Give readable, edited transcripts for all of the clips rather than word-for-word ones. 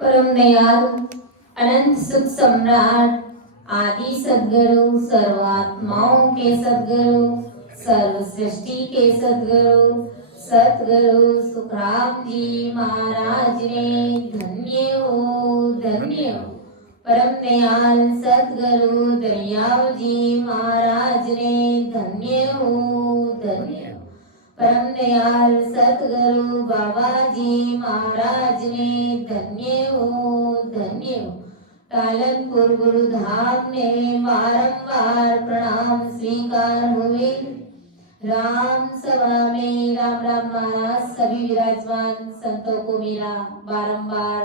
परम दयाल अनंत सुख सम्राट आदि सद्गुरु सर्वात्माओं के सद्गुरु सर्व सृष्टि के सद्गुरु सतगुरु सुखराम जी महाराज ने धन्य हो। परम दयाल सतगुरु दरियाव जी महाराज ने धन्य हो। परम दयाल सतगुरु बाबा जी महाराज ने धन्य हो। टालनपुर गुरुधाम ने बारंबार प्रणाम स्वीकार हुए। राम सभा में राम राम महाराज सभी विराजमान संतों को मेरा बारंबार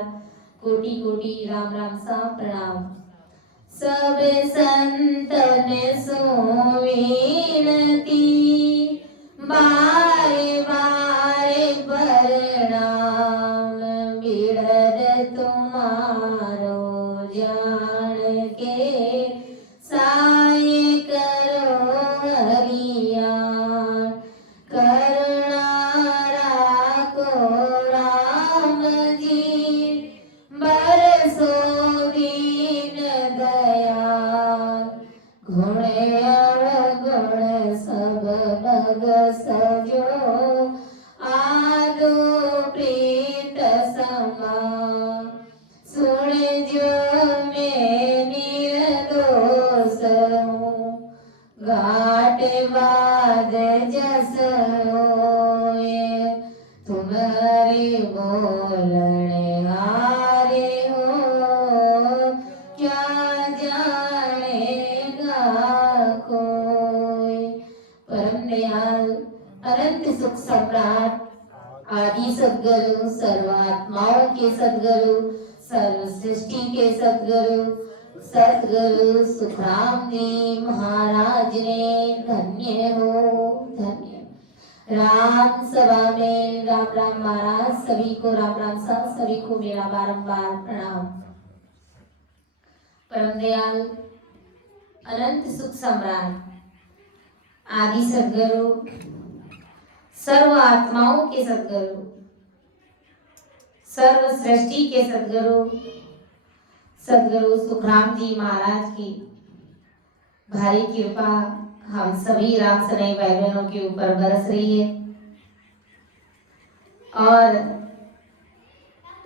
कोटि कोटि राम राम सा प्रणाम। सब संतन सो विनती बारे बारे प्रणाम बिड़द तुम्हारो जान के साय करो हरियाण करुणा राखो राम जी बरसो दीन दयाल गुण अवगुण सब भग सजो आदो प्रीत समा सुन जो मैं निर्दोष हूँ घाट बाद जस होए तुम्हारे बोलने हारे हो क्या जानेगा कोई। परम दयाल अनंत सुख सम्राट आदि सद्गुरु सर्वात्माओं के सद्गुरु सर्व सृष्टि के सद्गुरु सतगुरु सुखराम जी महाराज ने धन्य हो। राम सभा में राम राम महाराज सभी को राम राम सा सभी को मेरा बारंबार प्रणाम। परम दयाल अनंत सुख सम्राट आदि सद्गुरु सर्व आत्माओं के सद्गुरु सर्व सृष्टि के सद्गुरु सुखराम जी महाराज की भारी कृपा हम सभी राम सनई भाई बहनों के ऊपर बरस रही है। और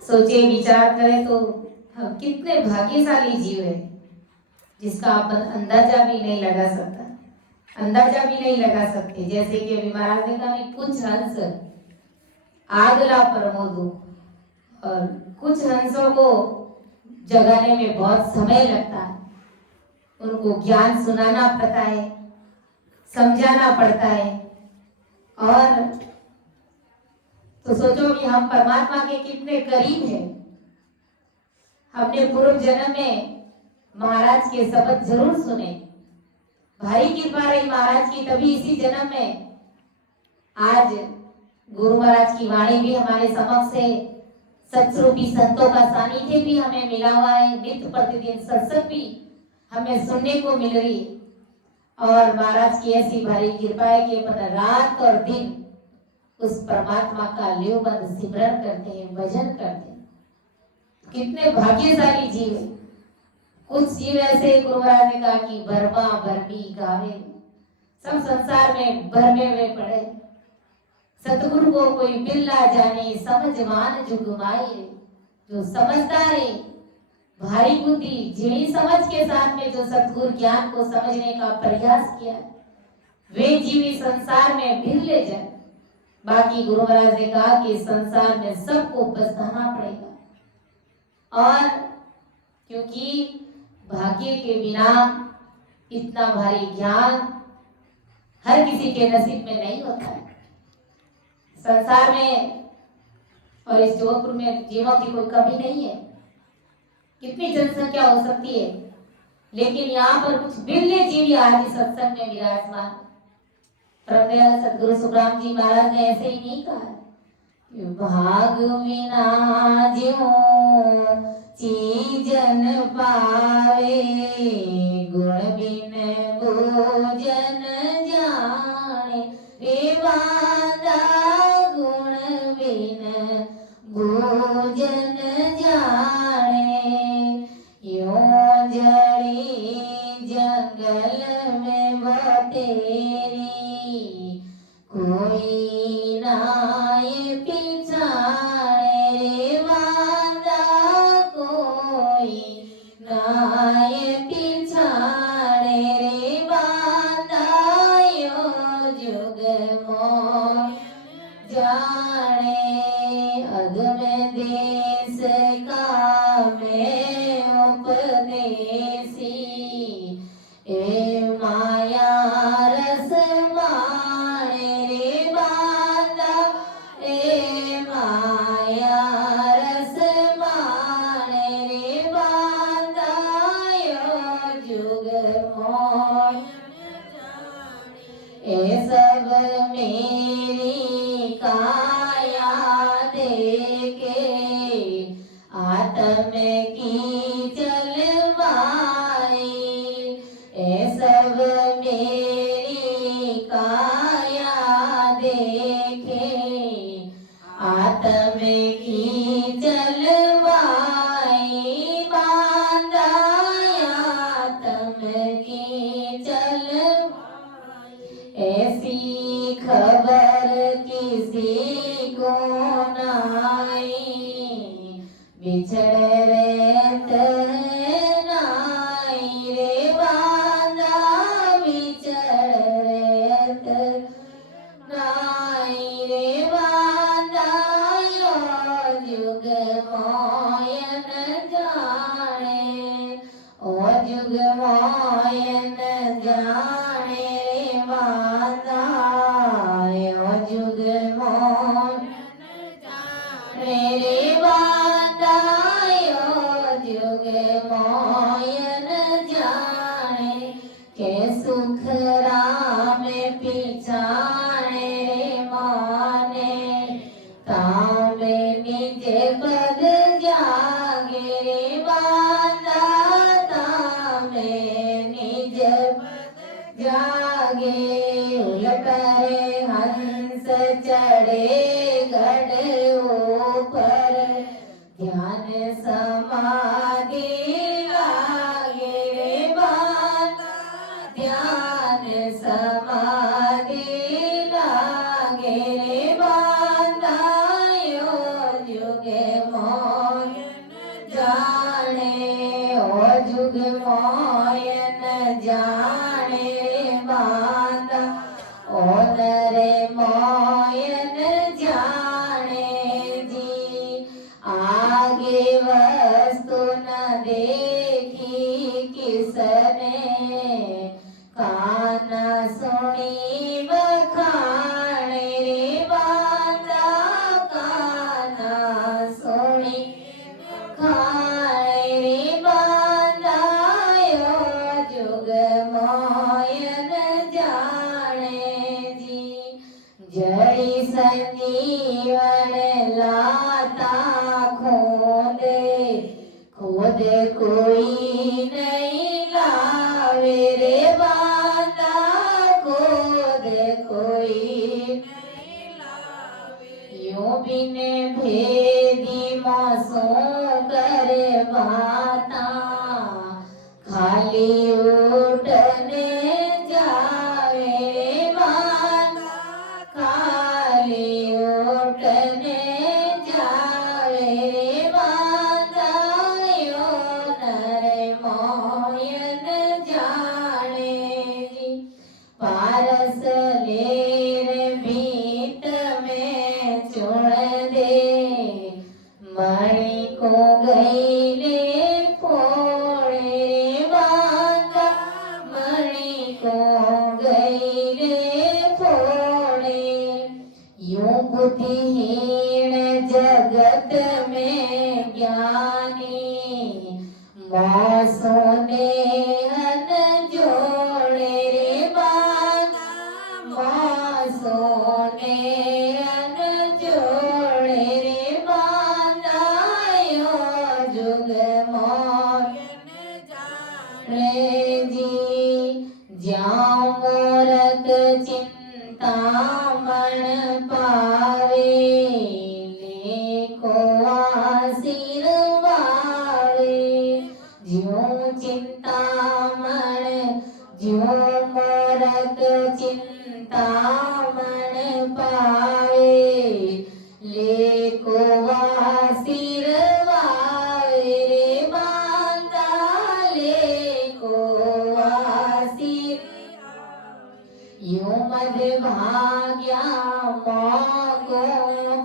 सोचे विचार करें तो हम कितने भाग्यशाली जीव है जिसका अपन अंदाजा भी नहीं लगा सकते। जैसे कि अभी महाराज ने कहा कुछ हंस आगला प्रमोदु और कुछ हंसों को जगाने में बहुत समय लगता है। उनको ज्ञान सुनाना पड़ता है, समझाना पड़ता है। और तो सोचो कि हम परमात्मा के कितने करीब हैं। हमने पूर्व जन्म में महाराज के शब्द जरूर सुने, भारी कृपा रही महाराज की, तभी इसी जन्म में आज गुरु महाराज की वाणी भी हमारे समक्ष है। सत्स्वरूपी संतों का सानिध्य भी हमें मिला हुआ है। नित्य प्रतिदिन सत्संग भी हमें सुनने को मिल रही है। और महाराज की ऐसी भारी कृपा है कि अपन रात और दिन उस परमात्मा का लेवबंद सिमरन करते हैं, भजन करते हैं। कितने भाग्यशाली जीव है। कुछ जीव ऐसे गुरु महाराज ने कहा कि बर्मा बर्मी गावे सब संसार में भरमे हुए पड़े। सतगुरु को कोई बिल्ला जाने समझवान जुगमाए। जो समझदार है, भारी बुद्धि जिणी समझ के साथ में जो सतगुरु ज्ञान को समझने का प्रयास किया, वे जीवी संसार में भिड़ ले जाए। बाकी गुरु महाराज ने कहा कि संसार में सबको पछताना पड़ेगा। और क्योंकि भाग्य के बिना इतना भारी ज्ञान हर किसी के नसीब में नहीं होता है। संसार में और इस जोधपुर में जीवों की कोई कमी नहीं है। कितनी जनसंख्या हो सकती है, लेकिन यहाँ पर कुछ बिरले जीव आज इस सत्संग में विराजमान। परम सदगुरु सुखराम जी महाराज ने ऐसे ही नहीं कहा, भाग विना ज्यों चीजन पावे, गुण बिन भोजन जाने रे बांधा, गुण बिन भोजन जाने। अध में देश का मैं उपदेसी ए माया रस माने रे बांधा ए माया रस माने रे बांधा यो जुग मोय ए सब मेरी काया देके आत्म की चलवाई ए सब मेरी काया देखे आत्म की चलवाई बांधा आत्म की चलवाई ऐसी खबर किसी को नाई बिछड़ रहत नाई रे बांधा बिछड़ रहत नाई रे बांधा यो जुग मोयन जाने ओ जुग मोयन जाने रे बांधा यो जुग मोयन रे बांधा यो जुग मोयन जाने के सुख राम पिछाने रे माने तामे निज पद जागे रे बांधा तामे निज पद जागे उलटरे हंस चढ़े गढ़ ऊपर ध्यान समाधि लागे रे बांधा ध्यान समाधि लागे रे बांधा यो जुग मोयन जाने ओ जुग मोयन जाने रे बांधा ओ नरे मोयन जाने जी आगे वस्तु न देखी किसने काना सुनी बखाने रे बांधा काना सुनी बखाने रे बांधा यो जुग मोयन जाने जी जड़ी संजीवन लाता खोदे खोदे कोई नहीं लावे रे बांधा खोदे कोई नहीं लावे यूं बिन भेदी मौसों करे बाता खाली उठने जावे रे बांधा खाली उठने जावे रे बांधा यो नर मोयन जाने जी पारस लेर भीत में चुन दे मणि को गईले फोड़े रे बांधा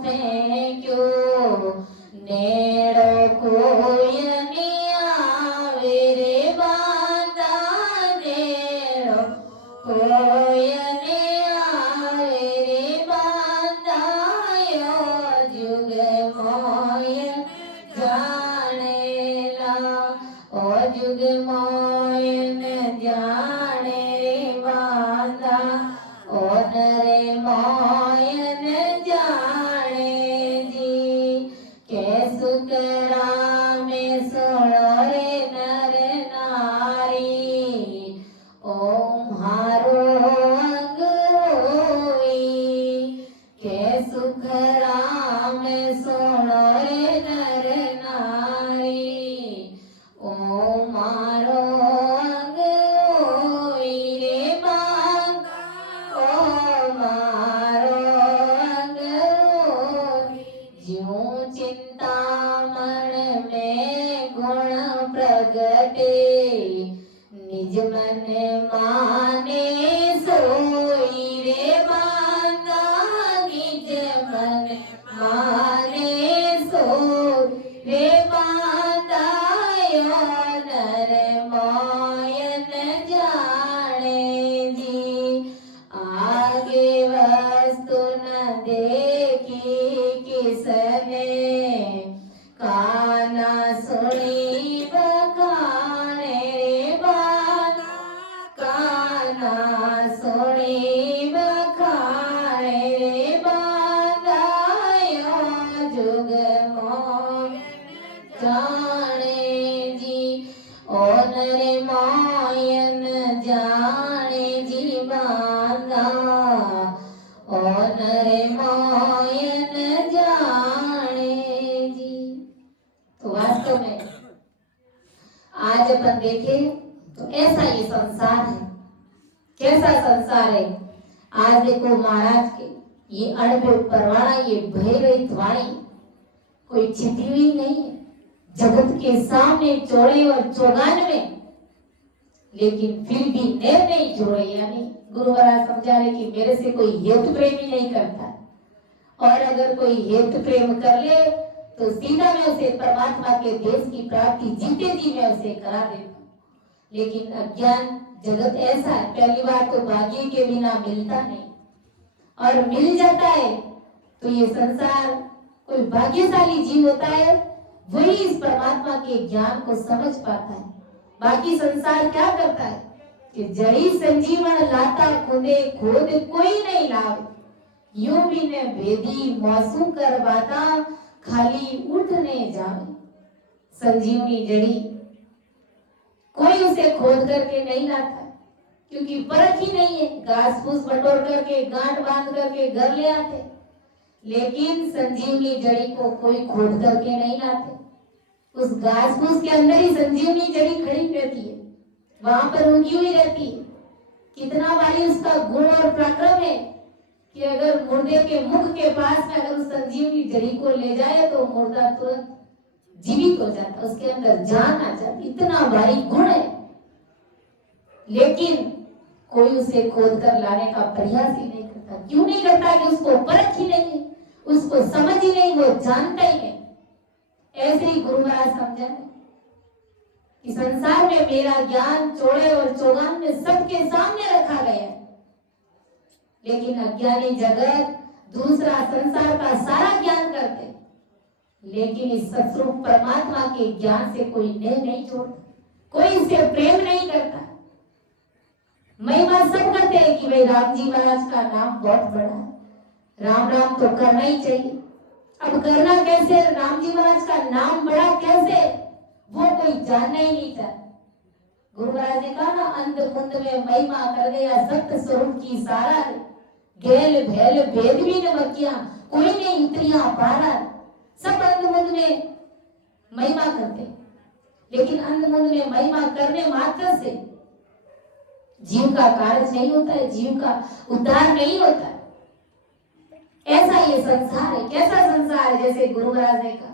फेंक्यो नेड़ो कोई नहीं आवे रे बांधा नेड़ो कोई नहीं आवे रे बांधा यो जुग मोयन जानेला ओ जुग मोयन जाने रे बांधा ओ नरे मोयन जाने जी के सुख राम सोड़ो रे नर नारी ओम हारो अंग होई के सुख राम सोड़ो रे नर नारी ओम मारो अंग होई रे बांधा ओ मारो अंग होई ज्यों चिंतामण में गुण प्रगटे निज मन माने सोई रे बांधा निज मन माने सोई रे बांधा यो नर मोयन जाने जी आगे वस्तु न देखी किसने काना सुनी बखाने रे बांधा काना सुनी बखाने रे बांधा यो जुग मोयन जाने जी ओ नरे मोयन जाने जी बांधा ओ नरे मोयन जाने जी। तो वास्तव में आज अपन देखें तो ऐसा ये संसार है, कैसा संसार है। आज देखो महाराज के ये अणबे परवाना ये भय रहित वाणी कोई छिपी हुई नहीं है जगत के सामने चौड़े और चौगान में, लेकिन फिर भी नेर नहीं जोड़े। यानी गुरु महाराज समझा रहे कि मेरे से कोई हेतु प्रेम ही नहीं करता, और अगर कोई हेतु प्रेम कर ले तो सीधा मैं उसे परमात्मा के देश की प्राप्ति जीते जी मैं उसे करा देता हूँ। लेकिन अज्ञान जगत ऐसा है, पहली बात तो भाग्य के बिना मिलता नहीं, और मिल जाता है तो ये संसार कोई भाग्यशाली जीव होता है वही इस परमात्मा के ज्ञान को समझ पाता है। बाकी संसार क्या करता है कि जड़ी संजीवन लाता खुदे खोद कोई नहीं लावे, यूं भी ने भेदी मौसू करवाता खाली उठने जावे। संजीवनी जड़ी कोई उसे खोद करके नहीं लाता, क्योंकि परख ही नहीं है। घास फूस बटोर करके गांठ बांध करके घर ले आते, लेकिन संजीवनी जड़ी को कोई खोद करके नहीं लाते। उस घास फूस के अंदर ही संजीवनी जड़ी खड़ी रहती है, वहां पर उगी हुई रहती है। कितना भारी उसका गुण और पराक्रम है कि अगर मुर्दे के मुख के पास में अगर उस संजीवनी जड़ी को ले जाए तो मुर्दा तुरंत जीवित हो जाता, उसके अंदर जान आ जाती। इतना भारी गुण है, लेकिन कोई उसे खोद कर लाने का प्रयास ही नहीं करता। क्यों नहीं करता? कि उसको परख ही नहीं है, उसको समझ ही नहीं, वो जानता ही नहीं। ऐसे ही गुरु महाराज समझा कि संसार में मेरा ज्ञान चौड़े और चौगान में सबके सामने रखा गया है, लेकिन अज्ञानी जगत दूसरा संसार का सारा ज्ञान करते, लेकिन इस सतरूप परमात्मा के ज्ञान से कोई नेह नहीं जोड़ता, कोई इससे प्रेम नहीं करता। महिमा सब करते हैं कि भाई राम जी महाराज का नाम बहुत बड़ा है, राम राम तो करना ही चाहिए। अब करना कैसे, राम जी महाराज का नाम बड़ा कैसे, वो कोई जानना ही नहीं चाहता। गुरु महाराज ने कहा ना, अंध मुंद में महिमा कर गया सत्य स्वरूप की सारा, गेल भेल भेद भी न बकिया कोई नहीं उतरिया पारा। सब अंध मुंद में महिमा करते, लेकिन अंध मुंद में महिमा करने मात्र से जीव का कार्य नहीं होता है, जीव का उद्धार नहीं होता है। ऐसा ये संसार है। कैसा संसार है? जैसे गुरु महाराज ने कहा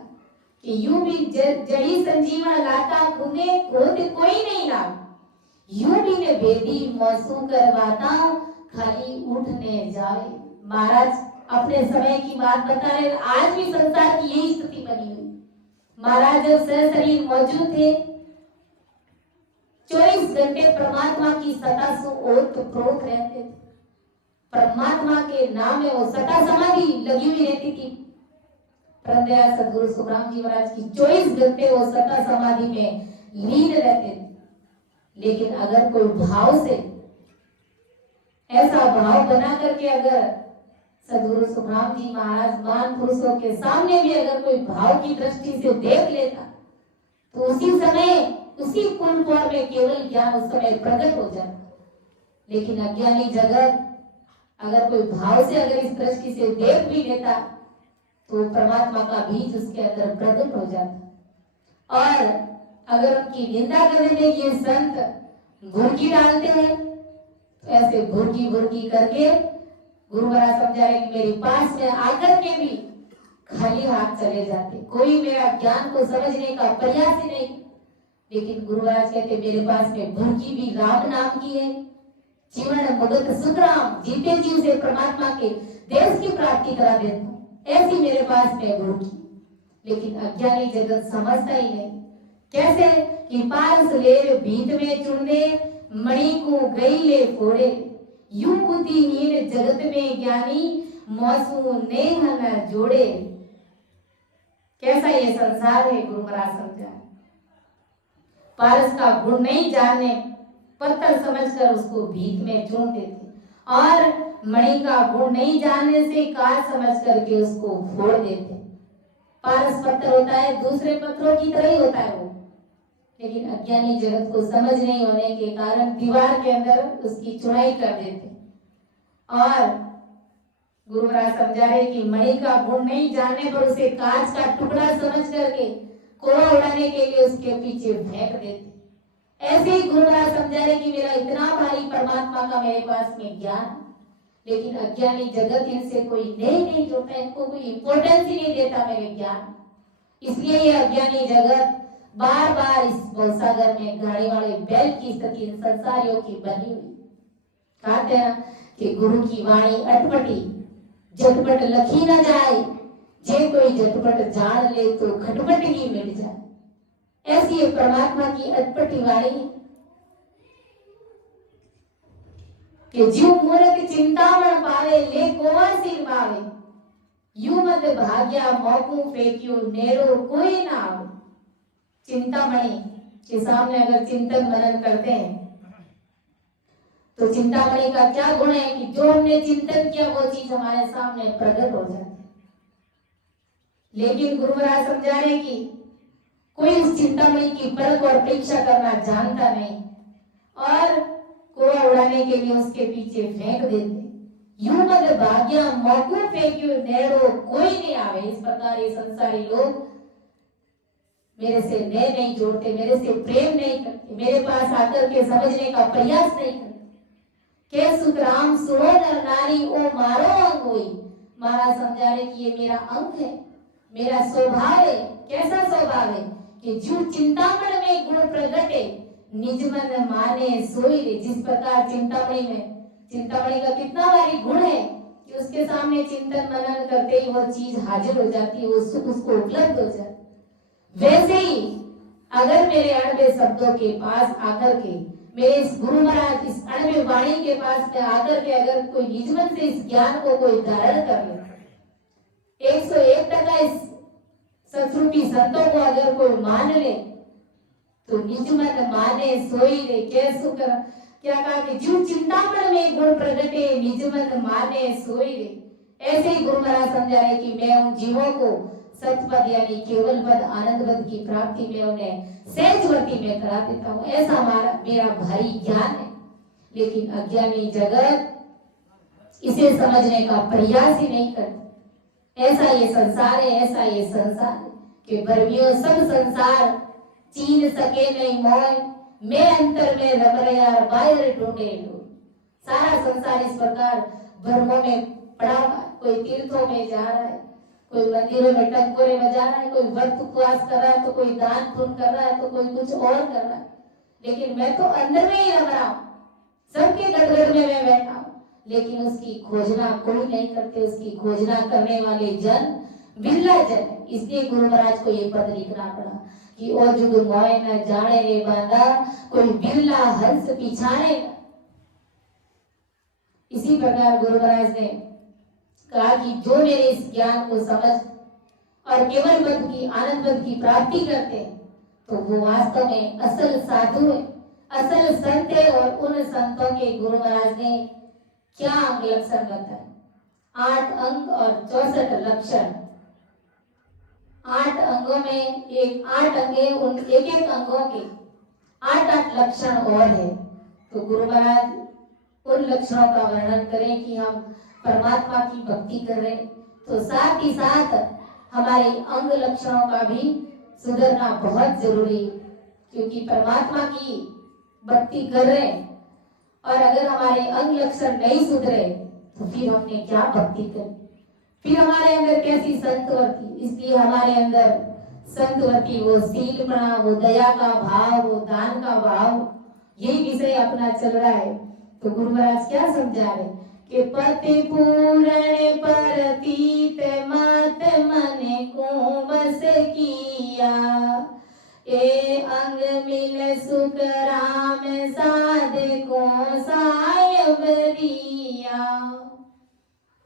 कि यूं भी जड़ी संजीवन लाता खुदे खोद कोई नहीं ला, यूं भी ने भेदी मौसू करवाता खाली उठने जाए। महाराज अपने समय की बात बता रहे। आज भी संसार की यही स्थिति बनी हुई। महाराज जब सशरीर मौजूद थे, 24 घंटे परमात्मा की सता से ओतप्रोत रहते थे। परमात्मा के नाम में वो सता समाधि लगी हुई रहती थी। परमदयाल सदगुरु सुखराम जी महाराज की 24 घंटे वो सता समाधि में लीन रहते थे। लेकिन अगर कोई भाव से, ऐसा भाव बना करके अगर सदगुरु सुखराम जी महाराज महान पुरुषों के सामने भी अगर कोई भाव की दृष्टि से देख लेता, तो उसी समय उसी पूर्ण फॉर्म में केवल ज्ञान उस समय प्रकट हो जाता। लेकिन अज्ञानी जगत अगर कोई भाव से अगर इस दृष्टि से देख भी लेता, तो परमात्मा का बीज उसके अंदर प्रकट हो जाता। और अगर उनकी निंदा करने में ये संत भुर्की डालते हैं, तो ऐसे भुर्की भुर्की करके गुरु महाराज समझा रहे कि मेरे पास में आकर के भी खाली हाथ चले जाते, कोई मेरा ज्ञान को समझने का प्रयास ही नहीं। लेकिन गुरु महाराज कहते मेरे पास में भुर्की भी राम नाम की है, जीवन भगत सुखराम, जीते जी उसे परमात्मा के देश की प्राप्ति करा देता, ऐसी मेरे पास में भुर्की। लेकिन अज्ञानी जगत समझता ही नहीं। कैसे कि पारस ले भीत में चुनने, मणि को गई ले फोड़े, यूं बुद्धिहीन जगत में ज्ञानी, मौसू नेह न जोड़े। कैसा ये संसार है, गुरु महाराज समझा। पारस का गुण नहीं जानने, पत्थर समझकर उसको भीत में चुन देते, और मणि का गुण नहीं जानने से कार समझ करके उसको फोड़ देते। पारस पत्थर होता है, दूसरे पत्थरों की तरह ही होता है वो, लेकिन अज्ञानी जगत को समझ नहीं होने के कारण दीवार के अंदर उसकी चुनाई कर देते। और गुरु महाराज समझा रहे कि मणि का गुण नहीं जानने पर उसे कांच का टुकड़ा समझ करके कोड़ा उड़ाने के लिए उसके पीछे फेंक देते। ऐसे ही गुरु महाराज समझा रहे कि मेरा इतना भारी परमात्मा का मेरे पास में ज्ञान, लेकिन अज्ञानी जगत इनसे कोई नहीं जोड़ता, इनको कोई इंपॉर्टेंस ही नहीं देता मेरे ज्ञान। इसलिए ये अज्ञानी जगत बार बार इस भवसागर में गाड़ी वाले बैल की स्थिति संसारियों की बनी हुई। कहते हैं कि गुरु की वाणी अटपटी, झटपट लखी न जाए, जे कोई झटपट जान ले तो खटपट ही मिट जाए। ऐसी है परमात्मा की अटपटी वाणी कि जीव मूर्ख चिंतामण पावे, ले कोवा सिर पावे, यू मत भाग्या मौकू फेंक्यो, नेड़ो कोई ना आवे। चिंतामणि के सामने अगर चिंतन मनन करते हैं, तो चिंतामणि का क्या गुण है कि जो हमने चिंतन किया वो चीज हमारे सामने प्रकट हो जाती है। लेकिन गुरु महाराज समझा रहे कि कोई उस चिंतामणि की परख और परीक्षा करना जानता नहीं, और कोड़ा उड़ाने के लिए उसके पीछे फेंक देते। यूं मत भाग्या मौकू फेंक्यो, नेड़ो कोई नहीं आवे। इस प्रकार ये संसारी लोग मेरे से नए नहीं जोड़ते, मेरे से प्रेम नहीं करते, मेरे पास आकर के समझने का प्रयास नहीं करते। के सुखराम सुनो नर नारी, ओ मारो अंग होई। महाराज समझा रहे कि ये मेरा अंग है, मेरा स्वभाव है। कैसा स्वभाव है कि जो चिंतामण में गुण प्रगटे, निज मन माने सोई रे। जिस प्रकार चिंतामणि में, चिंतामणि का कितना भारी गुण है कि उसके सामने चिंतन मनन करते ही वो चीज हाजिर हो जाती है, वो सुख उसको उपलब्ध हो जाता है। वैसे ही अगर मेरे अणबे शब्दों के पास आकर के, मेरे इस गुरु महाराज इस अणबे वाणी के पास में आकर के अगर कोई निज मन से इस ज्ञान को कोई धारण कर ले, 101% इस सत्रूपी संतों को अगर कोई मान ले, तो निज मन माने सोई रे। कैसु कर क्या कहा कि जो चिंतामण में गुण प्रगटे, निज मन माने सोई रे। ऐसे ही गुरु महाराज समझा रहे कि मैं उन जीवों को सतपद यानी केवल पद आनंद पद की प्राप्ति में उन्हें सहजवती में करा देता हूँ। ऐसा हमारा मेरा भारी ज्ञान है। लेकिन अज्ञानी जगत इसे समझने का प्रयास ही नहीं करती। ऐसा ये संसार है, ऐसा ये संसार है कि भरमियों सब संसार चीन सके नहीं मोय, मैं अंतर में रब यार बाहर ढूंढे लो। सारा संसार इस प्रकार भ्रमों में पड़ा हुआ है। कोई तीर्थों में जा रहा है, कोई मंदिरों में टंकोरे बजा रहा है, कोई व्रत उपवास कर रहा है, तो कोई दान पुण्य कर रहा है, तो कोई कुछ और कर रहा है। लेकिन मैं तो अंदर में ही रह रहा हूँ, सबके गड़गड़ में मैं बैठा हूँ। लेकिन उसकी खोजना कोई नहीं करते। उसकी खोजना करने वाले जन बिरला जन, इसलिए गुरु महाराज को ये पद लिखना पड़ा कि ओ जुग मोय न जाने रे बांधा, कोई बिरला हंस पिछाने। इसी प्रकार गुरु महाराज ने कहा कि जो मेरे इस ज्ञान को समझ और केवल पद की आनंद पद की प्राप्ति करते हैं तो वो वास्तव में असल साधु है, असल संत है। और उन संतों के गुरु महाराज ने क्या अंग लक्षण बताए, 8 अंग और 64 लक्षण। 8 अंगों में एक 8 अंगे, उन एक एक अंगों के 8-8 लक्षण और है। तो गुरु महाराज उन लक्षणों का वर्णन करें कि हम परमात्मा की भक्ति कर रहे हैं तो साथ ही साथ हमारे अंग लक्षणों का भी सुधरना बहुत जरूरी है, क्योंकि परमात्मा की भक्ति कर रहे हैं और अगर हमारे अंग लक्षण नहीं सुधरे तो फिर हमने क्या भक्ति करी, फिर हमारे अंदर कैसी संतवती। इसलिए हमारे अंदर संतवती वो शीलपना, वो दया का भाव, वो दान का भाव, यही विषय अपना चल रहा है। तो गुरु महाराज क्या समझा रहे कि पति पूरण परतीत मत मन को बस किया, ए अंग मिल सुख राम साध को सायब दिया।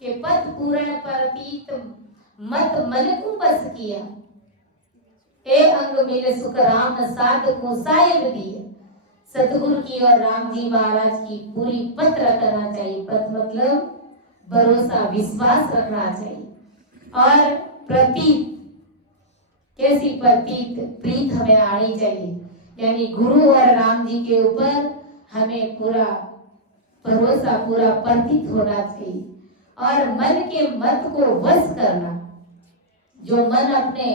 के पद पूर्ण परतीत मत मन को बस किया, ए अंग मिल सुख राम साध को सायब दिया। सतगुरु की और राम जी महाराज की पूरी पत रखना चाहिए। पत मतलब भरोसा, विश्वास रखना चाहिए। और प्रतीत, कैसी प्रतीत प्रीत हमें आनी चाहिए, यानी गुरु और राम जी के ऊपर हमें पूरा भरोसा, पूरा प्रतीत होना चाहिए। और मन के मत को वश करना, जो मन अपने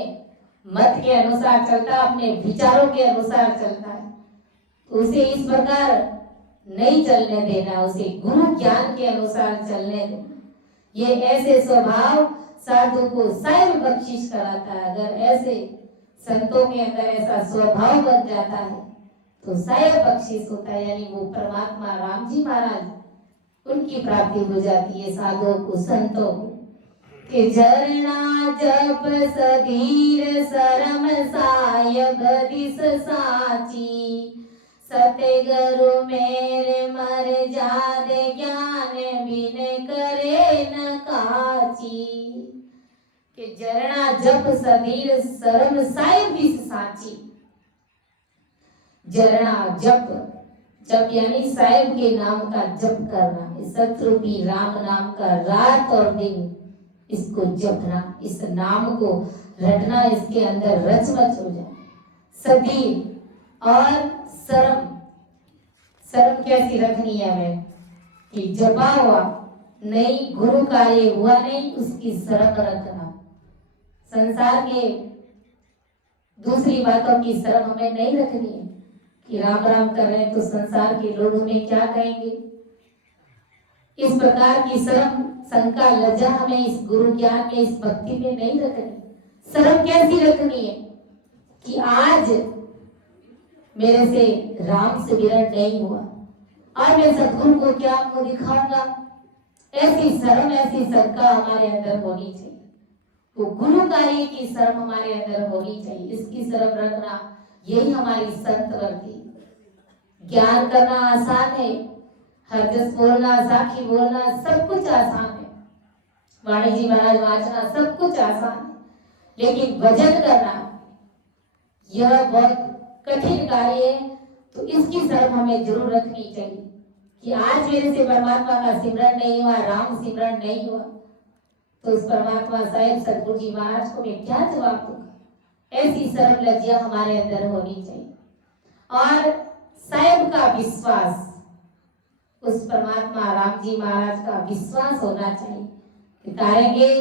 मत के अनुसार चलता, अपने विचारों के अनुसार चलता है, उसे इस प्रकार नहीं चलने देना, उसे गुरु ज्ञान के अनुसार चलने देना। ये ऐसे स्वभाव साधु को साहिब बख्शिश कराता है। अगर ऐसे संतों के अंदर ऐसा स्वभाव बन जाता है तो साहिब बख्शिश होता है, यानी वो परमात्मा राम जी महाराज उनकी प्राप्ति हो जाती है साधुओं को, संतों को। कि झरना जप सधीर सरम सायब दिस साची, सतगुरु मेरे मर जादे ज्ञान बिन करे न काची। कि झरना जप सधीर सरम सायब दिस साची। झरना जप, जप यानी साहिब के नाम का जप करना, सतरूपी राम नाम का रात और दिन इसको जपना, इस नाम को रटना, इसके अंदर रचमच हो जाए। सधीर और शर्म, शर्म कैसी रखनी है हमें कि जपा हुआ नहीं, गुरु कार्य हुआ नहीं, उसकी शर्म रखना। संसार के दूसरी बातों की शर्म हमें नहीं रखनी है कि राम राम कर रहे हैं तो संसार के लोग हमें क्या कहेंगे। इस प्रकार की शर्म, शंका, लज्जा हमें इस गुरु ज्ञान में, इस भक्ति में नहीं रखनी। शर्म कैसी रखनी है कि आज मेरे से राम से विरण नहीं हुआ और मैं सतगुरु को क्या आपको दिखाऊंगा। ऐसी शर्म, ऐसी शंका हमारे अंदर होनी चाहिए। वो गुरु कार्य की शर्म हमारे अंदर होनी चाहिए। इसकी शर्म रखना, यही हमारी संत वर्ती। ज्ञान करना आसान है, हरजस बोलना, साखी बोलना, सब कुछ आसान है। वाणी जी महाराज वाचना, सब कुछ आसान है, लेकिन भजन करना यह बहुत कठिन कार्य है। तो इसकी शर्म हमें जरूर रखनी चाहिए कि आज मेरे से परमात्मा का सिमरन नहीं हुआ, राम सिमरन नहीं हुआ, तो उस परमात्मा साहिब सतगुरु जी महाराज को मैं क्या जवाब दूंगा। ऐसी शर्म लज्जा हमारे अंदर होनी चाहिए। और साहिब का विश्वास, उस परमात्मा राम जी महाराज का विश्वास होना चाहिए कि तारेंगे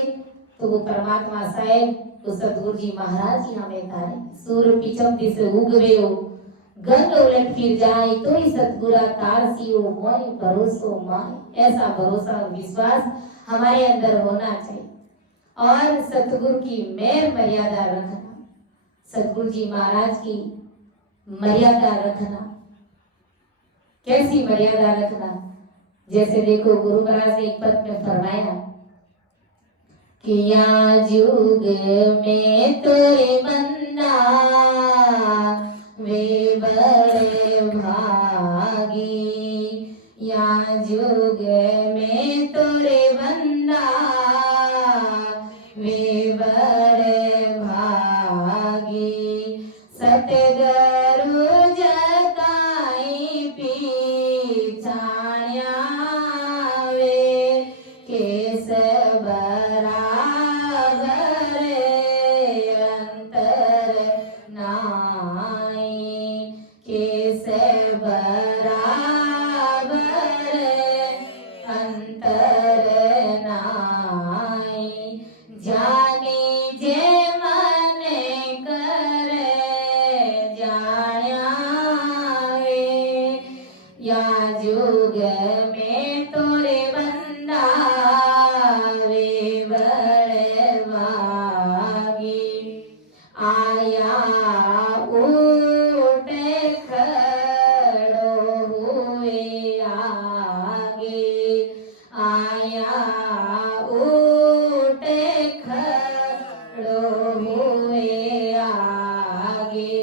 तो वो परमात्मा साहिब, तो सतगुरु जी महाराज ही हमें तारेंगे। सूर्य पिछम दिस उगवे हो, गंग उलट फिर जाए, तो ही सतगुरा तार सी हो, मोय भरोसो माय। ऐसा भरोसा और विश्वास हमारे अंदर होना चाहिए। और सतगुरु की मेर मर्यादा रखना, सतगुरु जी महाराज की मर्यादा रखना। कैसी मर्यादा रखना, जैसे देखो गुरु महाराज ने एक पद में फरमाया कि या जुग में तोरे बंदा वे बड़े भागी, या जुग में तोरे बंदा वे बड़े भागी, सतगुरु जकाई पीछाण्या वे केस बराबर अंतर नाई, केस बराबर अंतर नाई, जानी जे मन करे जाण्या वे, या जुग में तोरे बंदा वे बड़े भागी, आया उठे खड़ो हुए आगे, आया उठे खड़ो हुए आगे,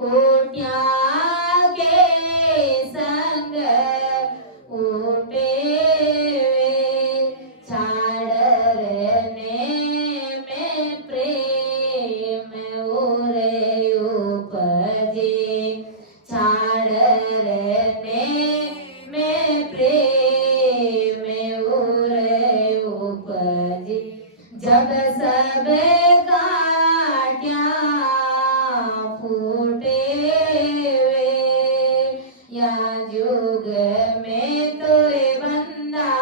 उठ्या के संग उठे वे, छाड़ने में प्रेम उरे उपजे, छाड़ने में प्रेम उरे उपजे, जब सब काट्या फूटे वे, या जुग में तोरे बंदा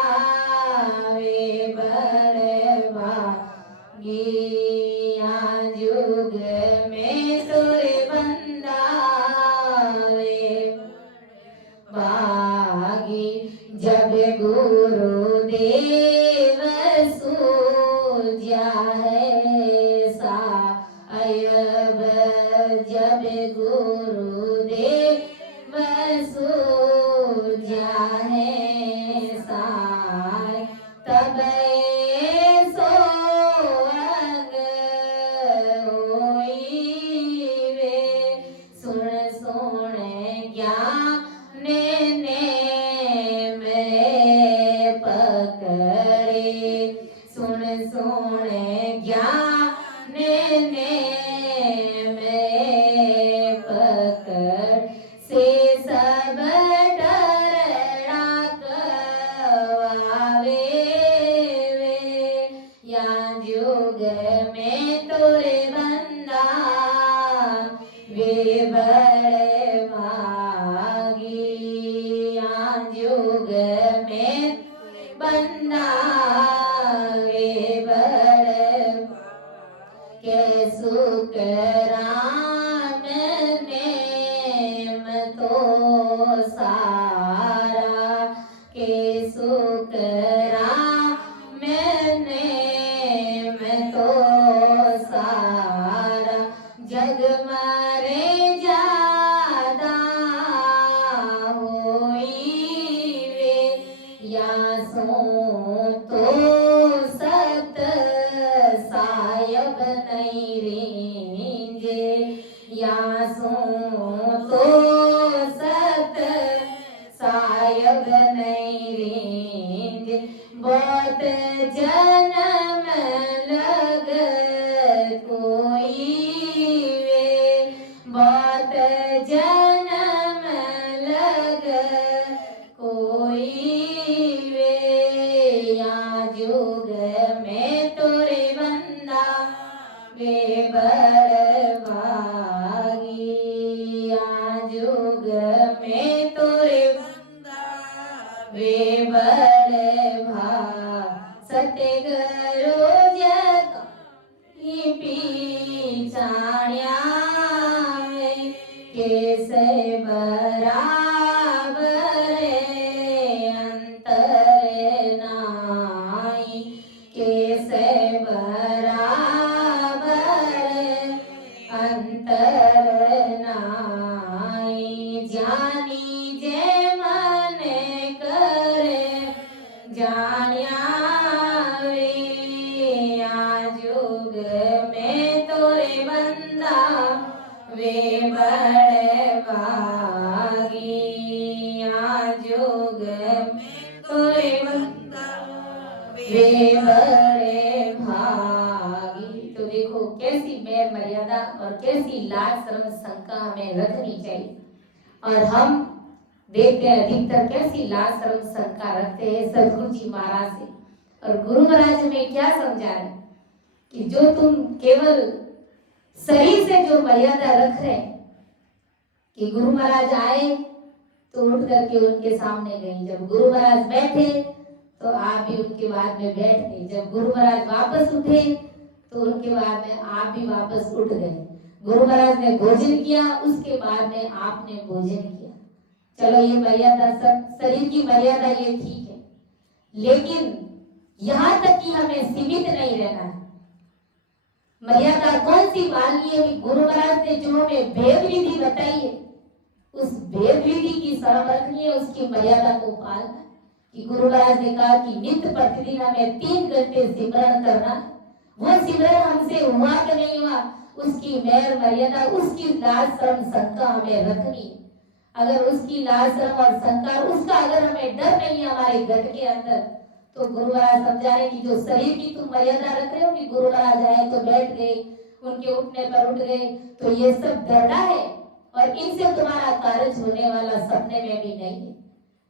वे बड़े भागी, या जुग में तोरे बंदा वे भागी, जब गुरुदेव सूझा है सायब, जब गुरुदेव सूझा है साय, तब सोअग होई वे, सुन सुन ज्ञान ने में पकड़े, सुन सुन ज्ञान ने में पकड़, से सब डरना कवावे वे, या जुग में तोरे बंदा वे बड़े भागी, या जुग में बंदा वे बड़े, के सुख राम नेम तो सारा, के सुख राम नेम तो सारा, जग मारे जादा होई वे, या सो तो सत सायब नहीं रेंजे, या सो तो सत सायब नहीं रेंजे, बहुत जन्म लग कोई वे, बहुत जन्म लग कोई वे, या जुग में तोरे बंदा वे बड़े भागी, या जुग में तोरे बंदा वे बड़े भाग, सतगुरु जकाई पीछाण्या वे, केस बराबर अंतर नाई, केस बराबर अंतर नाई, जानी जे मन करे वे बड़े भागी आ जोग में कोई बंदा वे बड़े भागी। तो देखो कैसी मेर मर्यादा और कैसी लाज शर्म शंका हमें रखनी चाहिए। और हम देखते हैं अधिकतर कैसी लाज शर्म शंका रखते हैं सदगुरु जी महाराज से। और गुरु महाराज हमें क्या समझा रहे कि जो तुम केवल शरीर से जो मर्यादा रख रहे कि गुरु महाराज आए तो उठ करके उनके सामने गई, जब गुरु महाराज बैठे तो आप भी उनके बाद में बैठ गए, जब गुरु महाराज वापस उठे तो उनके बाद में आप भी वापस उठ गए, गुरु महाराज ने भोजन किया उसके बाद में आपने भोजन किया। चलो ये मर्यादा सब शरीर की मर्यादा ये ठीक है, लेकिन यहाँ तक कि हमें सीमित नहीं रहना है। मर्यादा कौन सी पालनी है? गुरु महाराज ने जो हमें भेद विधि बताई है उस भेद विधि की शर्म रखनी है, उसकी मर्यादा को पालना है। कि गुरु महाराज ने कहा कि नित्य प्रतिदिन हमें 3 घंटे सिमरन करना है। वो सिमरन हमसे हुआ कि नहीं हुआ उसकी मेर मर्यादा, उसकी लाज शर्म शंका हमें रखनी है। अगर उसकी लाज शर्म और शंका, उसका अगर हमें डर नहीं है हमारे घर के अंदर, तो गुरु महाराज समझा रहे कि जो शरीर की तुम मर्यादा रख रहे हो कि गुरु महाराज आए तो बैठ गए, उनके उठने पर उठ गए, तो ये सब डरना है और इनसे तुम्हारा कार्य होने वाला सपने में भी नहीं है।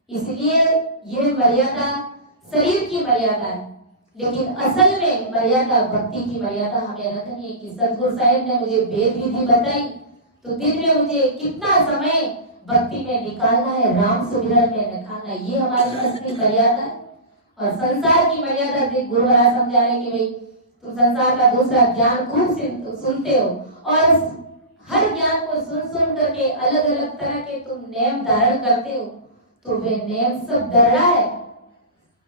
इसलिए ये मर्यादा शरीर की मर्यादा है, लेकिन असल में मर्यादा भक्ति की मर्यादा हमें रखनी है। कि सतगुरु साहिब ने मुझे वेद विधि बताई तो दिन में मुझे कितना समय भक्ति में निकालना है, राम सुमिरन में निकालना है, ये हमारी असली मर्यादा है। और संसार की मर्यादा देख गुरु महाराज समझा रहे कि भाई तुम संसार का दूसरा ज्ञान खूब सुनते हो और हर ज्ञान को सुन करके अलग अलग तरह के तुम नियम धारण करते हो, तो वे नियम सब डर रहा है।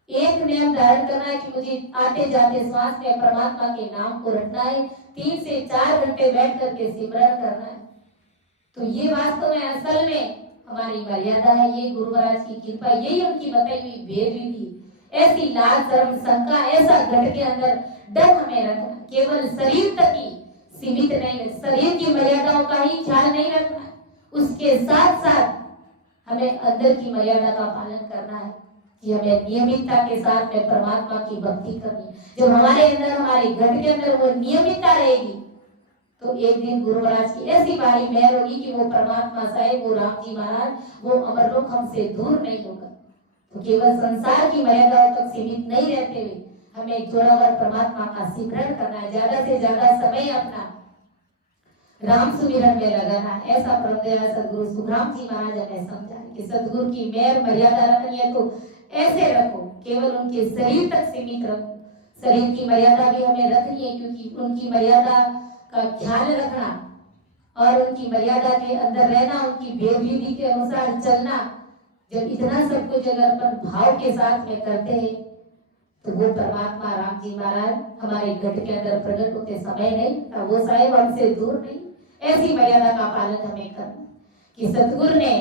एक नियम धारण करना है कि मुझे आते जाते श्वास में परमात्मा के नाम को रटना है, 3 से 4 घंटे बैठ करके सिमरन करना है। तो ये वास्तव में असल में हमारी मर्यादा है। ये गुरु महाराज की कृपा, यही उनकी बताई हुई वेद विधि। ऐसी लाज शर्म शंका, ऐसा घट के अंदर डर हमें रखना, केवल शरीर तक ही सीमित नहीं, शरीर की मर्यादाओं का ही ख्याल नहीं रखना, उसके साथ साथ हमें अंदर की मर्यादा का पालन करना है कि हमें नियमितता के साथ में परमात्मा की भक्ति करनी है। जब हमारे अंदर, हमारे घट के अंदर वो नियमितता रहेगी तो एक दिन गुरु महाराज की ऐसी बारी मेहर होगी कि वो परमात्मा साहिब, वो राम जी महाराज, वो अमरलोक हमसे दूर नहीं होगा। तो केवल संसार की मर्यादाओं तक सीमित नहीं रहते हुए हमें जोड़ावर परमात्मा का सिमरन करना है, ज्यादा से ज्यादा समय अपना राम सुमिरन में लगाना है। ऐसा परमदयाल सदगुरु सुखराम जी महाराज हमें समझा कि सदगुरु की मेहर मर्यादा रखनी है तो ऐसे रखो, केवल उनके शरीर तक सीमित रखो। शरीर की मर्यादा भी हमें रखनी है, क्योंकि उनकी मर्यादा का ख्याल रखना और उनकी मर्यादा के अंदर रहना, उनकी वेद विधि के अनुसार चलना, जब इतना सब कुछ अगर अपन भाव के साथ में करते हैं तो वो परमात्मा राम जी महाराज हमारे घट के अंदर प्रकट होते समय नहीं, वो साहिब हमसे दूर नहीं। ऐसी मर्यादा का पालन हमें करना कि सतगुरु ने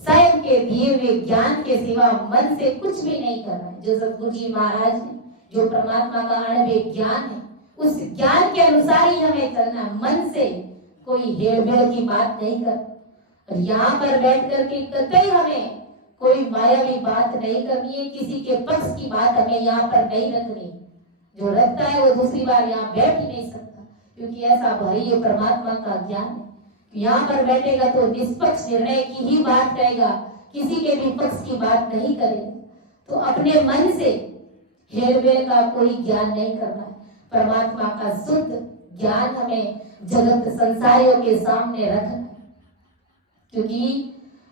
स्वयं के दिए हुए ज्ञान के सिवा मन से कुछ भी नहीं करना है। जो सतगुरु जी महाराज ने, जो परमात्मा का अनन्य ज्ञान है, उस ज्ञान के अनुसार ही हमें चलना, मन से कोई हेरफेर की बात नहीं कर। और यहाँ पर बैठ करके कतई हमें कोई मायावी बात नहीं करनी है, किसी के पक्ष की बात हमें यहाँ पर नहीं रखनी। जो रखता है वो दूसरी बार यहाँ बैठ ही नहीं सकता, क्योंकि ऐसा भाई ये परमात्मा का ज्ञान है। यहाँ पर बैठेगा तो निष्पक्ष निर्णय की ही बात करेगा, किसी के भी पक्ष की बात नहीं करेगा। तो अपने मन से हेरफेर का कोई ज्ञान नहीं करना है। परमात्मा का शुद्ध ज्ञान हमें जगत संसारियों के सामने रखना है। क्योंकि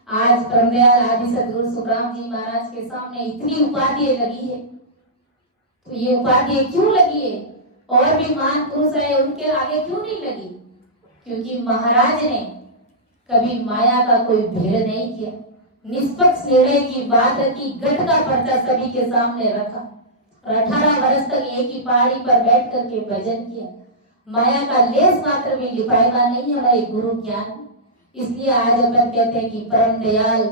आज परमदयाल आदि सदगुरु सुखराम जी महाराज के सामने इतनी उपाधियां लगी है, तो ये उपाधियां क्यों लगी है? और भी महान पुरुष है, उनके आगे क्यों नहीं लगी? क्योंकि महाराज ने कभी माया का कोई भेद नहीं किया, निष्पक्ष निर्णय की बात की, गढ़ का पर्चा सभी के सामने रखा और 18 वर्ष तक एक ही पहाड़ी पर बैठ करके भजन किया। माया का लेस मात्र भी लिपाएगा नहीं हमारे गुरु ज्ञान। इसलिए आज अपन कहते हैं कि परम दयाल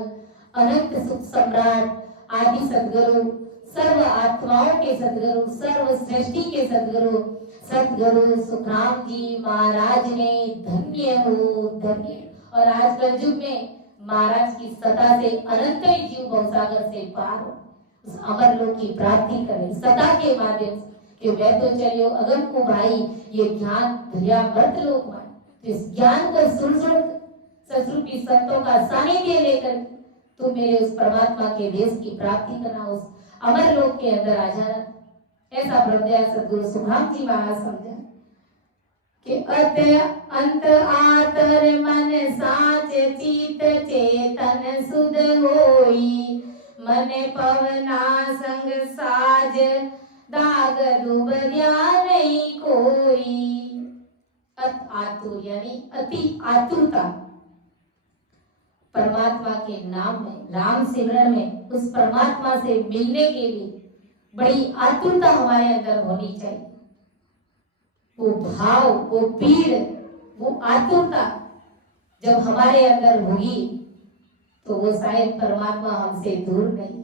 अनंत सुख सम्राट आदि सदगुरु सर्व आत्माओं के सदगुरु, सर्व सृष्टि के सदगुरु सतगुरु सुखराम जी महाराज ने धन्य हो धन्य। और आज कल युग में महाराज की सता से अनंत जीव भवसागर से पार हो, उस अमर लोक की प्राप्ति करें सता के माध्यम से। कि मैं तो चलियो अगर को भाई ये ज्ञान धरिया मर्त लोक में, तो इस ज्ञान को सुन सतरूपी संतों का सानिध्य लेकर तुम मेरे उस परमात्मा के देश की प्राप्ति करना, उस अमर लोक के अंदर आ जाना। ऐसा ब्रह्मदयाल सदगुरु सुखराम जी महाराज समझा कि अत अंत आतर मन साच चित चेतन सुध होई, मन पवना संग साज दाग दुबरिया नहीं कोई। अत आतुर यानी अति आतुरता परमात्मा के नाम में, राम सिमरन में उस परमात्मा से मिलने के लिए बड़ी आतुरता हमारे अंदर होनी चाहिए। वो भाव, वो पीड़, वो आतुरता जब हमारे अंदर होगी तो वो शायद परमात्मा हमसे दूर नहीं।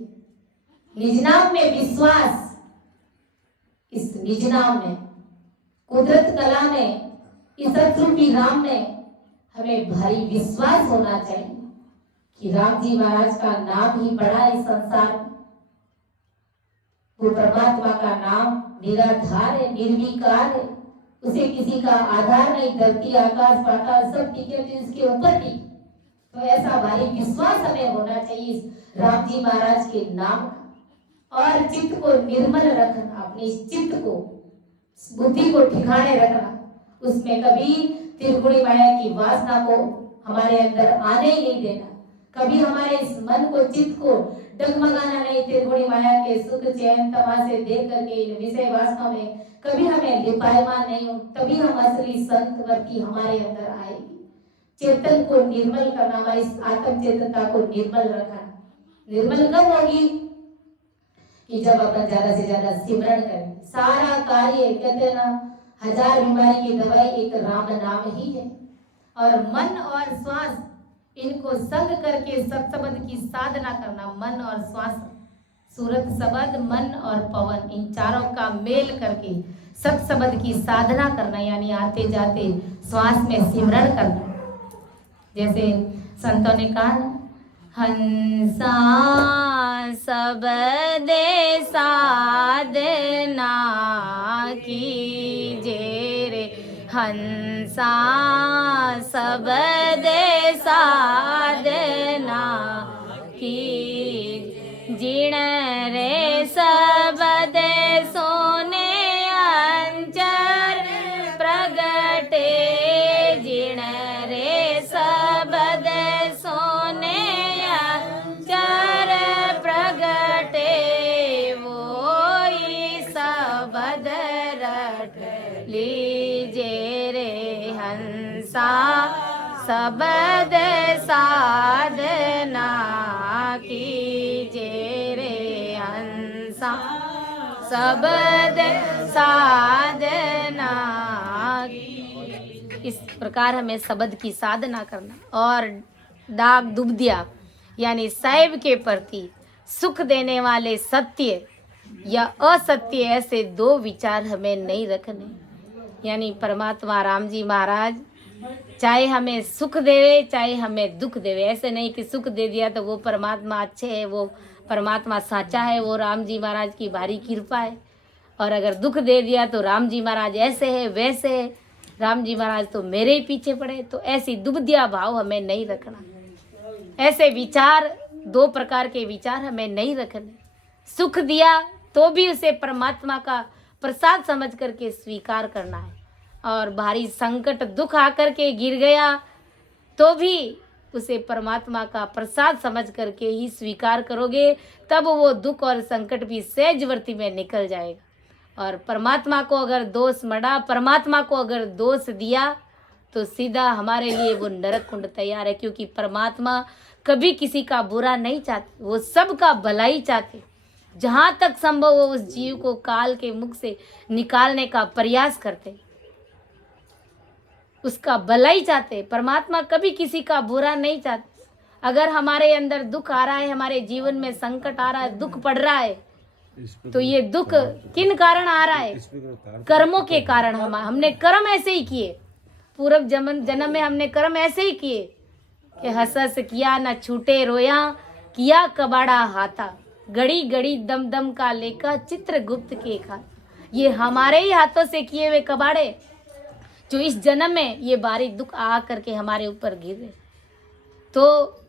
निज नाम में विश्वास, इस निज नाम में, कुदरत कला में, इस सतरूपी राम में हमें भारी विश्वास होना चाहिए कि राम जी महाराज का नाम ही बड़ा इस संसार में। वो परमात्मा का नाम निराधार है, निर्विकार है, उसे किसी का आधार नहीं। धरती आकाश पाताल सब टिके तो इसके ऊपर टिके। तो ऐसा भारी विश्वास हमें होना चाहिए इस राम जी महाराज के नाम का। और चित्त को निर्मल रखना, अपने चित्त को, बुद्धि को ठिकाने रखना, उसमें कभी त्रिगुणी माया की वासना को हमारे अंदर आने ही नहीं देना। कभी हमारे इस मन को, चित्त को डगमगाना नहीं। त्रिगुणी माया के सुख चैन तमाशे देख करके इन विषय वासना में कभी हमें लिपायमान नहीं हो, तभी हम असली संत वर्ती हमारे अंदर आएगी। चेतन को निर्मल करना, हमारी आत्म चेतनता को निर्मल रखना। निर्मल कब होगी कि जब अपन ज्यादा से ज्यादा सिमरन करें। सारा कार्य कहते ना, 1000 बीमारी की दवाई एक राम नाम ही है। और मन और श्वास इनको संग करके सत्सबद की साधना करना। मन और श्वास, सूरत सबद, मन और पवन, इन चारों का मेल करके सत्सबद की साधना करना, यानी आते जाते श्वास में सिमरन करना। जैसे संतों ने कहा ना, हंसा सबदे साधना कीजे रे, हंसा सबदे साधना की, जिण रे सबदे सोने अंचर प्रगटे, जिण रे सबदे सोने अंचर प्रगटे, वो सबद रट लीजे रे, हंसा सबद साधना कीजे रे, हंसा सबद साधना। इस प्रकार हमें शब्द की साधना करना। और दाग दुबदिया यानी सैव के प्रति सुख देने वाले सत्य या असत्य, ऐसे दो विचार हमें नहीं रखने। यानी परमात्मा राम जी महाराज चाहे हमें सुख देवे चाहे हमें दुख देवे, ऐसे नहीं कि सुख दे दिया तो वो परमात्मा अच्छे है, वो परमात्मा साचा है, वो राम जी महाराज की भारी कृपा है। और अगर दुख दे दिया तो राम जी महाराज ऐसे है वैसे है, राम जी महाराज तो मेरे ही पीछे पड़े। तो ऐसी दुबदिया भाव हमें नहीं रखना। ऐसे विचार, दो प्रकार के विचार हमें नहीं रखने। सुख दिया तो भी उसे परमात्मा का प्रसाद समझ करके स्वीकार करना है। और भारी संकट दुख आकर के गिर गया तो भी उसे परमात्मा का प्रसाद समझ करके ही स्वीकार करोगे, तब वो दुख और संकट भी सहजवर्ती में निकल जाएगा। और परमात्मा को अगर दोष मड़ा, परमात्मा को अगर दोष दिया तो सीधा हमारे लिए वो नरक कुंड तैयार है। क्योंकि परमात्मा कभी किसी का बुरा नहीं चाहते, वो सबका भलाई चाहते। जहाँ तक संभव हो उस जीव को काल के मुख से निकालने का प्रयास करते, उसका भलाई चाहते। परमात्मा कभी किसी का बुरा नहीं चाहते। अगर हमारे अंदर दुख आ रहा है, हमारे जीवन में संकट आ रहा है, दुख पड़ रहा है, तो ये दुख किन कारण आ रहा है? कर्मों के कारण। हमने कर्म ऐसे ही किए, पूर्व जन्म में हमने कर्म ऐसे ही किए कि हंस हंस किया न छूटे रोया, किया कबाड़ा हाथा, गड़ी गड़ी दम दम का लेका, चित्रगुप्त के खा। ये हमारे ही हाथों से किए हुए कबाड़े जो इस जन्म में ये बारी दुख आ करके हमारे ऊपर गिरे। तो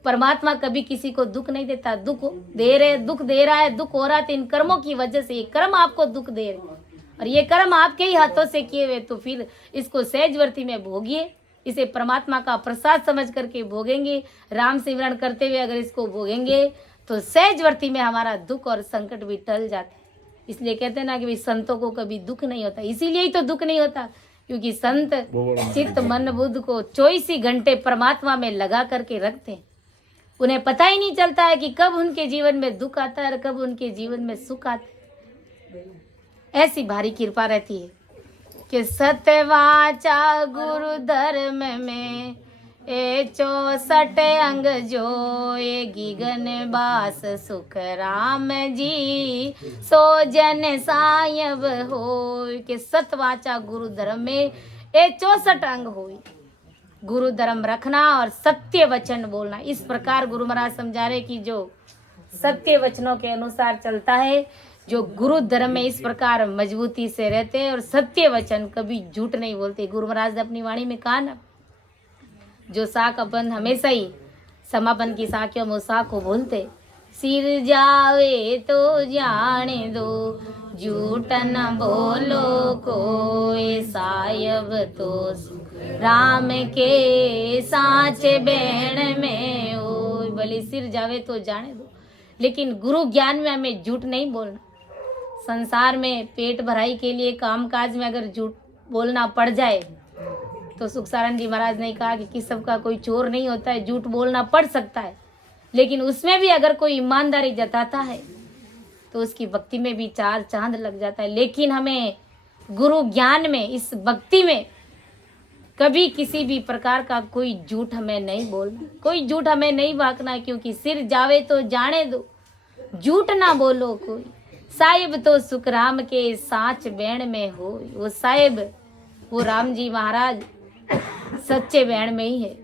परमात्मा कभी किसी को दुख नहीं देता। दुख दे रहा है, दुख हो रहा है तो इन कर्मों की वजह से। ये कर्म आपको दुख दे रहे और ये कर्म आपके ही हाथों से किए हुए, तो फिर इसको सहजवर्ती में भोगिए। इसे परमात्मा का प्रसाद समझ करके भोगेंगे। राम सिमरण करते हुए अगर इसको भोगेंगे तो सहजवर्ती में हमारा दुख और संकट भी टल जाते हैं। इसलिए कहते हैं ना कि भाई संतों को कभी दुख नहीं होता। इसीलिए ही तो दुख नहीं होता, क्योंकि संत चित्त मन बुद्ध को 24 ही घंटे परमात्मा में लगा करके रखते हैं। उन्हें पता ही नहीं चलता है कि कब उनके जीवन में दुख आता है और कब उनके जीवन में सुख आता है। ऐसी भारी कृपा रहती है कि सत्यवाचा गुरु धर्म में 64 अंग जो ये गिगन बास सुख राम जी, सो जन सायब हो। कि सतवाचा गुरु धर्म में 64 अंग हो। गुरु धर्म रखना और सत्य वचन बोलना, इस प्रकार गुरु महाराज समझा रहे कि जो सत्य वचनों के अनुसार चलता है, जो गुरु धर्म में इस प्रकार मजबूती से रहते हैं और सत्य वचन कभी झूठ नहीं बोलते। गुरु महाराज ने अपनी वाणी में कहा ना, जो साख अपन हमेशा ही समापन की साखियों में साख को बोलते, सिर जावे तो जाने दो, झूठ न बोलो कोई, सायब तो राम के साचे बैण में हो। भले सिर जावे तो जाने दो, लेकिन गुरु ज्ञान में हमें झूठ नहीं बोलना। संसार में पेट भराई के लिए काम काज में अगर झूठ बोलना पड़ जाए तो सुखसारण जी महाराज ने कहा कि किस सबका कोई चोर नहीं होता है, झूठ बोलना पड़ सकता है, लेकिन उसमें भी अगर कोई ईमानदारी जताता है तो उसकी भक्ति में भी 4 चांद लग जाता है। लेकिन हमें गुरु ज्ञान में, इस भक्ति में कभी किसी भी प्रकार का कोई झूठ हमें नहीं बोलना, कोई झूठ हमें नहीं बांकना, क्योंकि सिर जावे तो जाने दो, झूठ ना बोलो कोई, साहिब तो सुख राम के साच बैण में हो। वो साहिब, वो राम जी महाराज सच्चे बैण में ही है,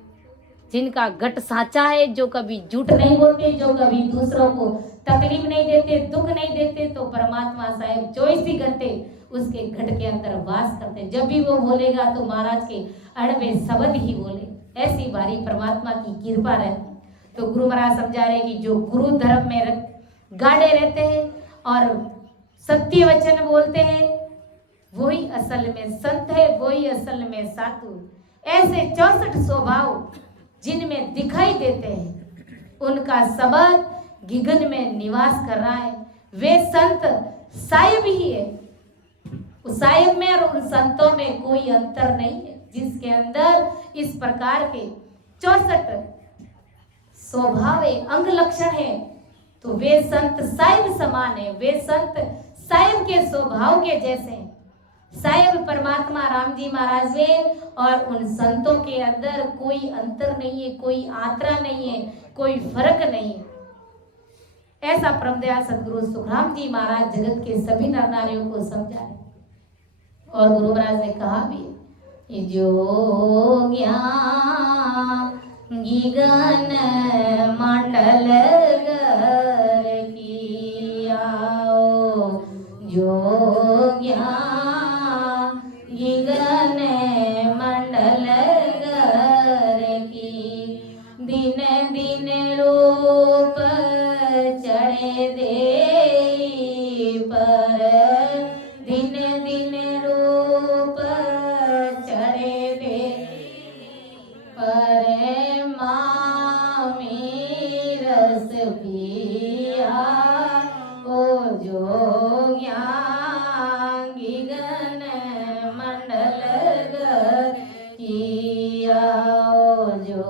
जिनका गट साचा है, जो कभी झूठ नहीं बोलते, जो कभी दूसरों को तकलीफ नहीं देते, दुख नहीं देते। तो परमात्मा साहिब 24 घंटे उसके घट के अंदर वास करते। जब भी वो बोलेगा तो महाराज के अड़बे शब्द ही बोले। ऐसी भारी परमात्मा की कृपा रहती। तो गुरु महाराज समझा रहे कि जो गुरु धर्म में गाड़े रहते हैं और सत्य वचन बोलते हैं, वही असल में संत है, वही असल में साधु। ऐसे 64 स्वभाव जिनमें दिखाई देते हैं, उनका शब्द गिगन में निवास कर रहा है। वे संत साहिब ही है। उस साहिब में और उन संतों में कोई अंतर नहीं है, जिसके अंदर इस प्रकार के 64 स्वभाव है, अंग लक्षण है। तो वे संत साहिब समान है, वे संत साहिब के स्वभाव के जैसे हैं। साहिब परमात्मा राम जी महाराज वे, और उन संतों के अंदर कोई अंतर नहीं है, कोई आंतरा नहीं है, कोई फर्क नहीं है। ऐसा परमदयाल सदगुरु सुखराम जी महाराज जगत के सभी नर नारियों को समझाए। और गुरु महाराज ने कहा भी, जो ज्ञान गिगन मंडल घर किया, जो ज्ञान गिगन मंडल घर की, दिन दिन रूप चढ़े दे पर, दिन दिन रूप चढ़े दे पर, मामी रस पिया, ओ जो ज्ञान गिगन मंडल घर किया, ओ जो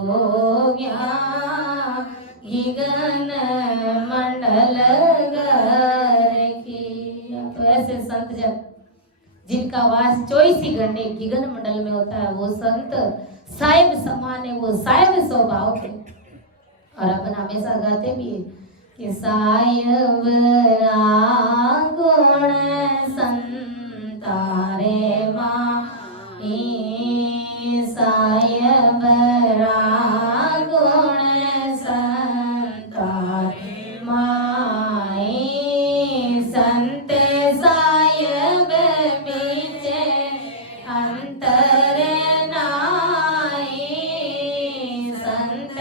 ज्ञान गिगन मंडल घर किया। तो ऐसे संत जन जिनका वास 24 घंटे गिगन मंडल में होता है, वो संत साहिब समान है, वो साहिब स्वभाव के। और अपन हमेशा गाते भी है, कि साहेब गुण संतारे माई, साहेब गुण संतारे माई, संत साहेब बीचे अंतर नाई, संत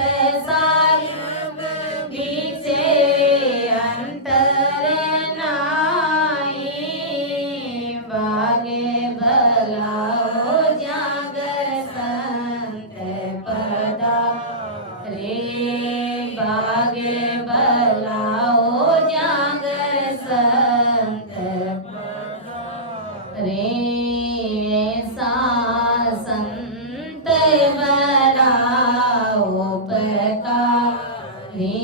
साहेब बीचे अंतर नाई, बागे भलाओ जागर संत पदा रे, बागे भलाओ जागर संत रे, सा संत बलाओ प्रकार रे,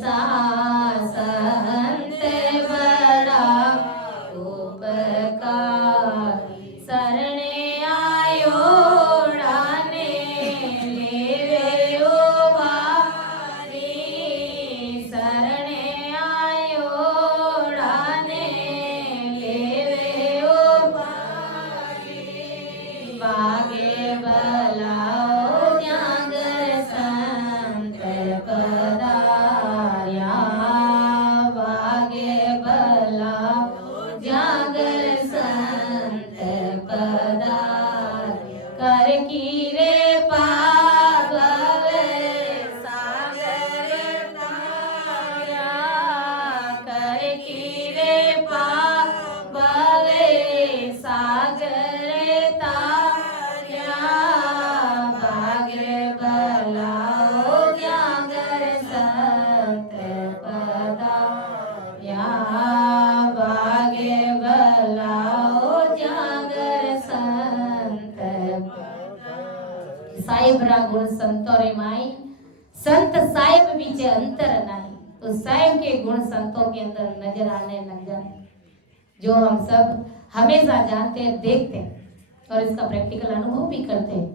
सा संत बलाओ प्रकार, शरणे आयो डाने लेवे ओ बारी, शरणे आयो डाने लेवे ओ बारी, बागे भलाओ जागर संत पधार्या, बागे भलाओ जागर संत पधार, कर की रे पागल सागर तार्या, कर की रे पागल सागर तार्या, बागे भलाओ जागर संत पधार्या, बागे भलाओ जागर संत साहेब गुण संतोरे माई, संत साहेब बीचे अंतर नहीं। तो साहेब के गुण संतों के अंदर नजर आने लग जाए, जो हम सब हमेशा जानते हैं, देखते हैं और इसका प्रैक्टिकल अनुभव भी करते हैं।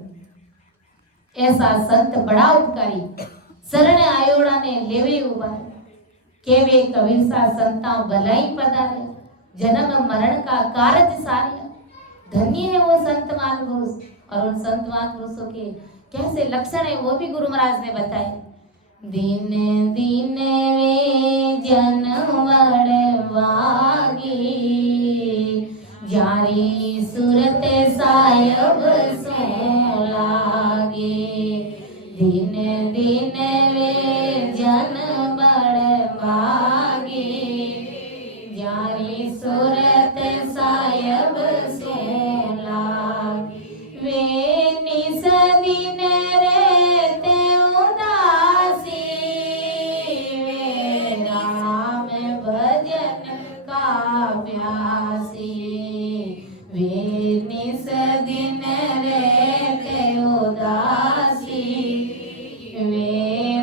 ऐसा संत बड़ा उपकारी, शरण आयोड़ा ने लेवे उबार, केवे कबीर सा संता भलाई पधारे, जन्म मरण का कारज सारे, धन्य है वो संत महापुरुष। और उन संत महापुरुषों के कैसे लक्षण है वो भी गुरु महाराज ने बताए। दिन दिन वे जनवड़ वागी, जारी सूरत साहेब सो लागे, दिन दिन वे जनवड़ वागी, जारी सूरत साहेब सो लागे, वे निस दिन रहते उदासी, वे राम भजन का प्यासी, वे निस दिन रहते उदासी, वे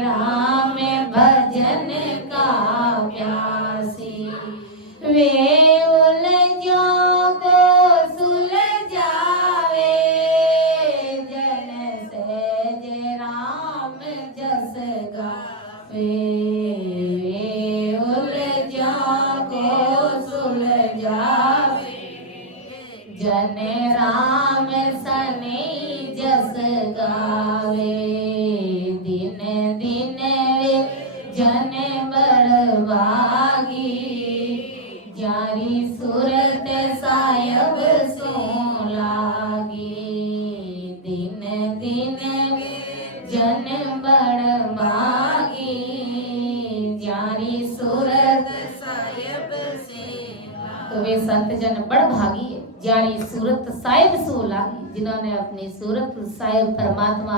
राम भजन का प्यासी, वे उलझों को सुलझावे, जन सहज राम जस गावे, वे उलझों को सुलझावे, जन राम सने जस गावे, दिन दिन वे जन बड़भागी, जारी सूरत साहेब सो लागी, दिन दिन जन बड़भागी, जारी सूरत साहेब से। तो वे संत जन बड़भागी है, जारी सूरत साहेब सो लागी, जिन्होंने अपनी सूरत साहेब परमात्मा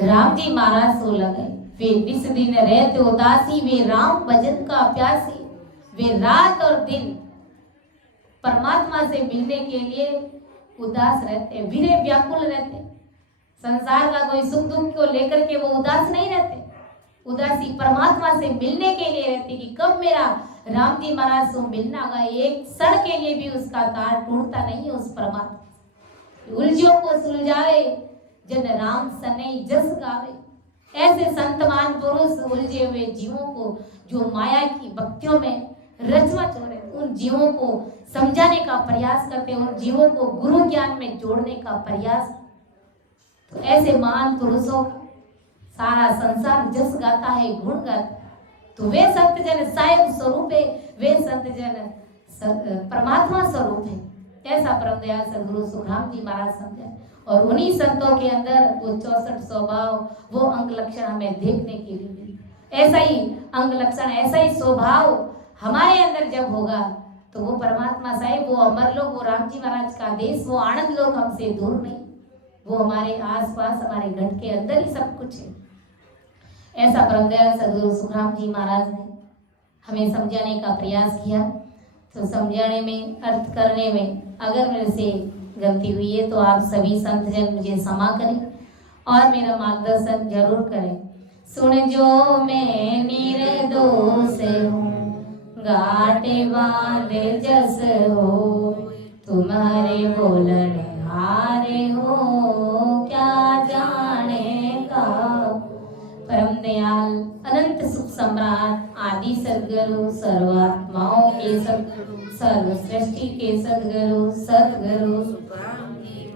राम जी महाराज सो लगाई। वे निस दिन रहते उदासी, वे राम भजन का प्यासी, वे रात और दिन परमात्मा से मिलने के लिए उदास रहते, वीरे व्याकुल रहते। संसार का कोई सुख दुख को लेकर के वो उदास नहीं रहते, उदासी परमात्मा से मिलने के लिए रहती कि कब मेरा राम जी महाराज से मिलना होगा। एक क्षण के लिए भी उसका तार टूटता नहीं है उस परमात्मा। उलझों को सुलझावे, जन राम सनई जस गावे। ऐसे संतमान पुरुष उलझे हुए जीवों को, जो माया की भक्तियों में रचमच हो रहे, उन जीवों को समझाने का प्रयास करते, उन जीवों को गुरु ज्ञान में जोड़ने का प्रयास। तो ऐसे महान पुरुषों का सारा संसार जस गाता है, गुण गाता है। तो वे संत जन साहेब स्वरूप है, वे संत जन परमात्मा स्वरूप है। ऐसा परम दयाल सदगुरु सुखराम जी महाराज समझे। और उन्हीं संतों के अंदर वो 64 स्वभाव, वो अंग लक्षण हमें देखने के लिए मिली। ऐसा ही अंग लक्षण, ऐसा ही स्वभाव हमारे अंदर जब होगा तो वो परमात्मा साहिब, वो अमर लोग, वो राम जी महाराज का देश, वो आनंद लोग हमसे दूर नहीं, वो हमारे आसपास, हमारे घर के अंदर ही सब कुछ है। ऐसा परम दयाल सदगुरु सुखराम जी महाराज ने हमें समझाने का प्रयास किया। तो समझाने में, अर्थ करने में अगर मेरे से गलती हुई है तो आप सभी संत जन मुझे क्षमा करें और मेरा मार्गदर्शन जरूर करें। सुन जो मैं निर्दोष हूँ, गाटे बांधे जस हो, तुम्हारे बोलने हारे हो, क्या जाने का। परम दयाल अनंत सुख सम्राट आदि सदगुरु, सर्वात्माओं के सदगुरु, सर्व सृष्टि के सदगुरु, सदगुरु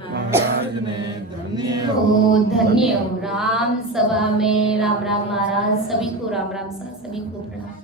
महाराज ने धन्य हो, धन्य हो। राम सभा में राम राम महाराज, सभी को राम राम, सभी को प्रणाम।